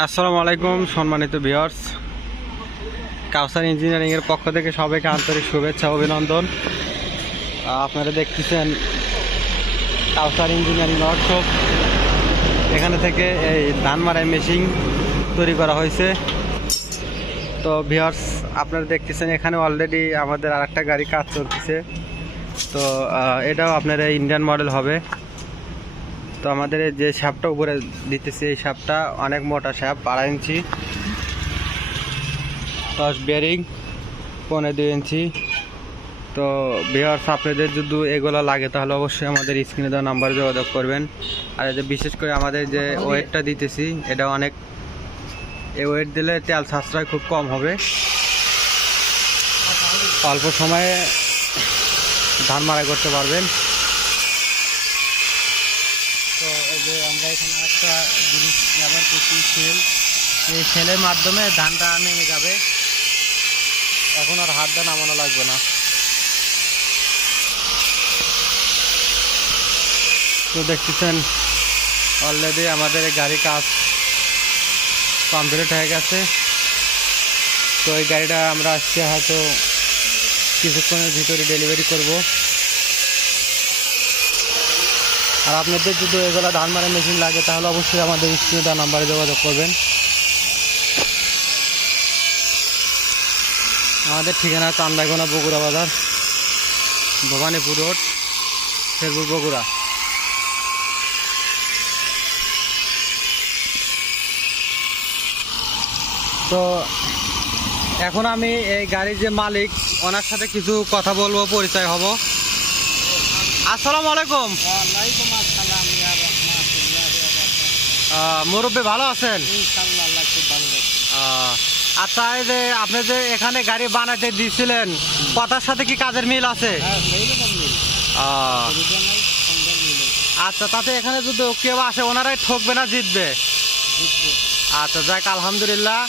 আসসালামু আলাইকুম, সম্মানিত ভিউয়ার্স। কাউসার ইঞ্জিনিয়ারিং এর পক্ষ থেকে সবাইকে আন্তরিক শুভেচ্ছা, অভিনন্দন। আপনারা দেখতেছেন কাউসার ইঞ্জিনিয়ারিং ওয়ার্কশপ এখানে থেকে এই ধান মারাই মেশিন তৈরি করা হয়েছে। তো ভিউয়ার্স, আপনারা দেখতেছেন এখানে অলরেডি আমাদের আরেকটা গাড়ি কাজ চলতেছে। তো এটাও আপনার ইন্ডিয়ান মডেল হবে। তো আমাদের যে শ্যাপটা উপরে দিতেছি, এই সাপটা অনেক মোটা শ্যাপ আড়াই ইঞ্চি। টস বেয়ারিং পনেরো দুই ইঞ্চি। তো বিহার্স আপনাদের যদি এগুলো লাগে, তাহলে অবশ্যই আমাদের স্ক্রিনে দেওয়া নাম্বারে যোগাযোগ করবেন। আর এই যে বিশেষ করে আমাদের যে ওয়েটটা দিতেছি, এটা অনেক, এই ওয়েট দিলে তেল সাশ্রয় খুব কম হবে। অল্প সময়ে ধান মারাই করতে পারবেন তো এই যে আমরা এখানে একটা জিনিস ব্যবহার করছি, সেল। এই সেলের মাধ্যমে ধানটা নেমে যাবে। এখন আর হাত দা নামানো লাগবে না। তো দেখতেছেন অলরেডি আমাদের গাড়ি কাজ কমপ্লিট হয়ে গেছে। তো এই গাড়িটা আমরা আজকে হয়তো কিছুক্ষণের ভিতরে ডেলিভারি করব। আর আপনাদের যদি এগুলো ধান মারা মেশিন লাগে, তাহলে অবশ্যই আমাদের স্ক্রিনে নাম্বারে যোগাযোগ করবেন। আমাদের ঠিকানা চান্দাগোনা বগুড়া বাজার, ভবানীপুর রোড, শেরপুর বগুড়া। তো এখন আমি এই গাড়ির যে মালিক, ওনার সাথে কিছু কথা বলব, পরিচয় হব। আসসালামু আলাইকুম। ওয়ালাইকুম আসসালাম ইয়া রাহমাতুল্লাহি ওয়া মুরব্বী ভালো আছেন? ইনশাআল্লাহ আল্লাহ খুব ভালো আচ্ছা এই যে আপনি যে এখানে গাড়ি বানাতে দিয়েছিলেন কথার সাথে কি কাজের মিল আছে? হ্যাঁ আচ্ছা তাতে এখানে যদি কেউ আসে ওনারাই ঠকবে না জিতবে? আচ্ছা যাক আলহামদুলিল্লাহ।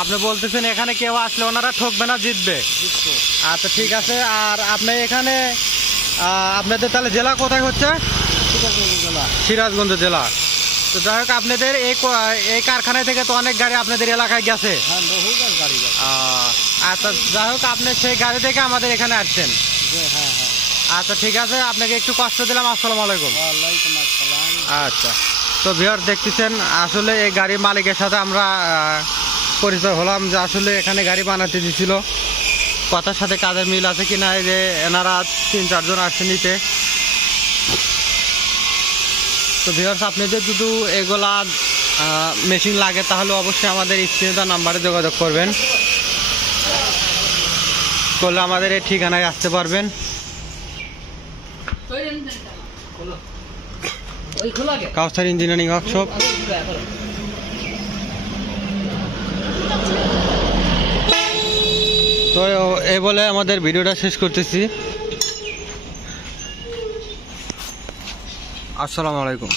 আপনি বলতেছেন এখানে কেউ আসলে ওনারা ঠকবে না জিতবে। আচ্ছা ঠিক আছে আর আপনি এখানে আপনাদের তাহলে জেলা কোথায় হচ্ছে? সিরাজগঞ্জ জেলা। তো যাই হোক আপনাদের এই এই কারখানা থেকে তো অনেক গাড়ি আপনাদের এলাকায় গেছে। হ্যাঁ গাড়ি আচ্ছা যাই হোক আপনি সেই গাড়ি থেকে আমাদের এখানে আসছেন। হ্যাঁ হ্যাঁ। আচ্ছা ঠিক আছে আপনাকে একটু কষ্ট দিলাম আসসালামু আলাইকুম। আচ্ছা তো ভিওর দেখতেছেন আসলে এই গাড়ির মালিকের সাথে আমরা পরিচয় হলাম যে আসলে এখানে গাড়ি বানাতে দিছিল। কথার সাথে কাজের মিল আছে কি না এই যে এনারা তিন চারজন আসছে নিতে। তো ভিওর্স আপনাদের যদি এগুলা মেশিন লাগে তাহলে অবশ্যই আমাদের স্ক্রিনে নাম্বারে যোগাযোগ করবেন। করলে আমাদের এই ঠিকানায় আসতে পারবেন। কাউসার ইঞ্জিনিয়ারিং ওয়ার্কশপ তো এ বলে আমাদের ভিডিওটা শেষ করতেছি। আসসালামু আলাইকুম।